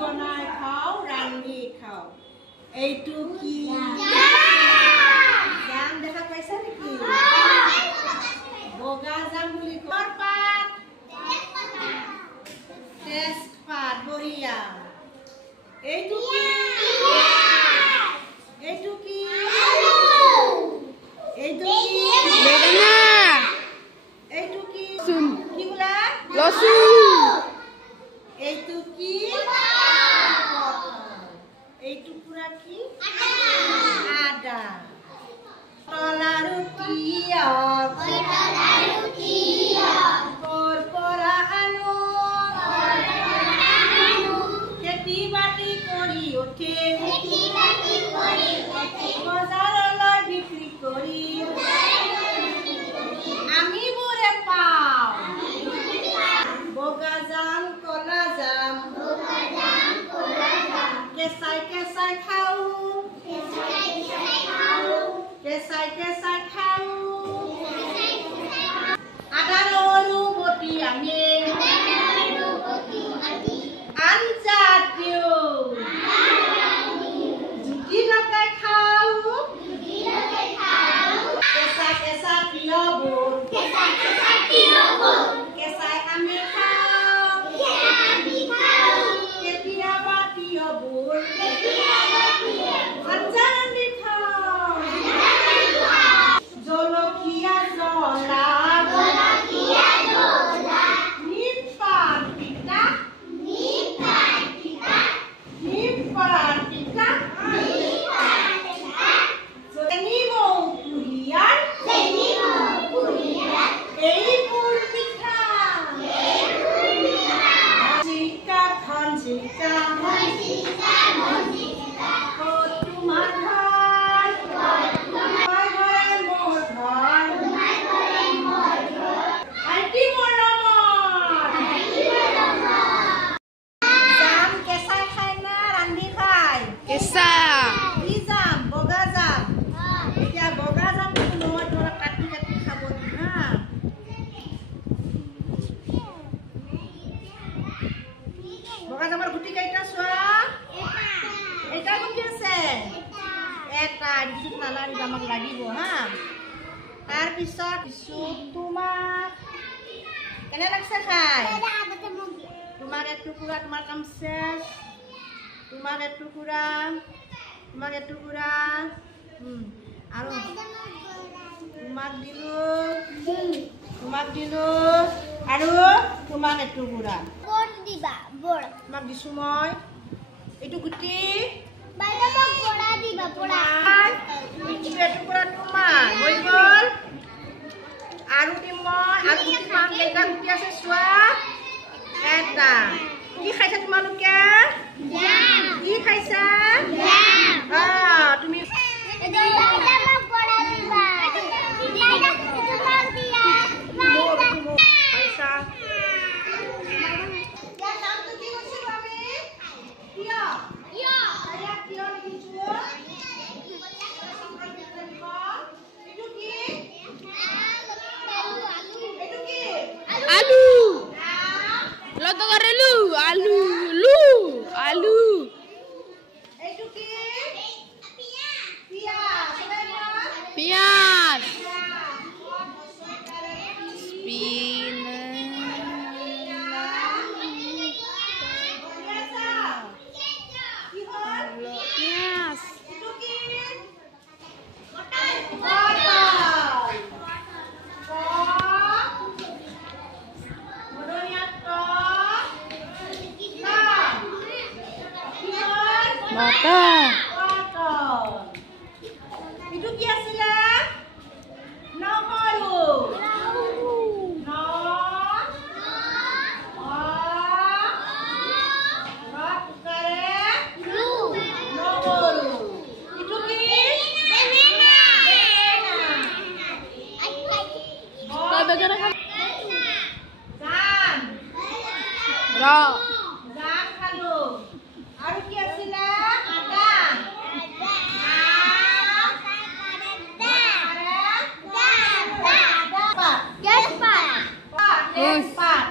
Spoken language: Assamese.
বনাই খাও রান্ধি খাও এইটো কি জাম দেখা পাইছা নেকি বগা জাম বুলি কৰ পাত তেজপাত বঢ়িয়া এইটো কি এইটো কি এইটো কি বেদনা এইটো কি সুন কি বলা লসুন এইটো কি এইটো পুরা কি আদা তলারু কিয়া পরপরা আনো খেতি বাতি কৰি উঠে বজাৰলৈ বিক্ৰী কৰি আমি বোৰে পাওঁ বগা জাম কলা জাম কেঁচাই কেঁচাই খাওঁ কেঁচাই কেঁচাই খাওঁ আদা নহৰু বটি আমি আঞ্জাত দিওঁ জুতি লগাই খাওঁ কেঁচা কেঁচা তিয়ঁহবোৰ কেঁচাই আমি খাওঁ কেতিয়াবা তিয়ঁহবোৰ আঞ্জা ৰান্ধি খাওঁ জলকীয়া জ্বলা নিমপাত তিতা নিমপাত তিতা চেনিমৌ কুঁহিয়াৰ এইবোৰ পিঠা জিকা ধন জিকা তোমাৰ ঘৰ ঘৰে মোৰ ঘৰ আইটি মৰমৰ জাম কেঁচাই খাই না ৰান্ধি খাই কেঁচা কি জাম বগা জাম এতিয়া বগা জামটো মই ধৰা কাটি কাটি খাব দিম হা বগা জামৰ গুটি কেইটা চোৱা এটা গুটি আছে এটা দিছো নালাগিব আমাক লাগিব হা তাৰপিছত দিছো তোমাক কেনে লাগছে খাই তোমাক এটুকুৰা তোমাৰ কাম শেষ তোমাক এটুকুৰা আৰু তোমাক দিলো আৰু তোমাক এটুকুৰা তোমাক দিছো মই এইটো গুটি এটুকুৰা তোমাৰ হৈ গ'ল আৰু দিম মই আৰু গুটি পাম কেইটা গুটি আছে চোৱা এটা কি খাইছা তোমালোকে কি খাইছা তুমি আলু লতো কৰেলু আলু আলু এইটো কি পিয়াজ মটৰ এইটো কি আছিলে নহৰু আৰু কি আছিলে Yes,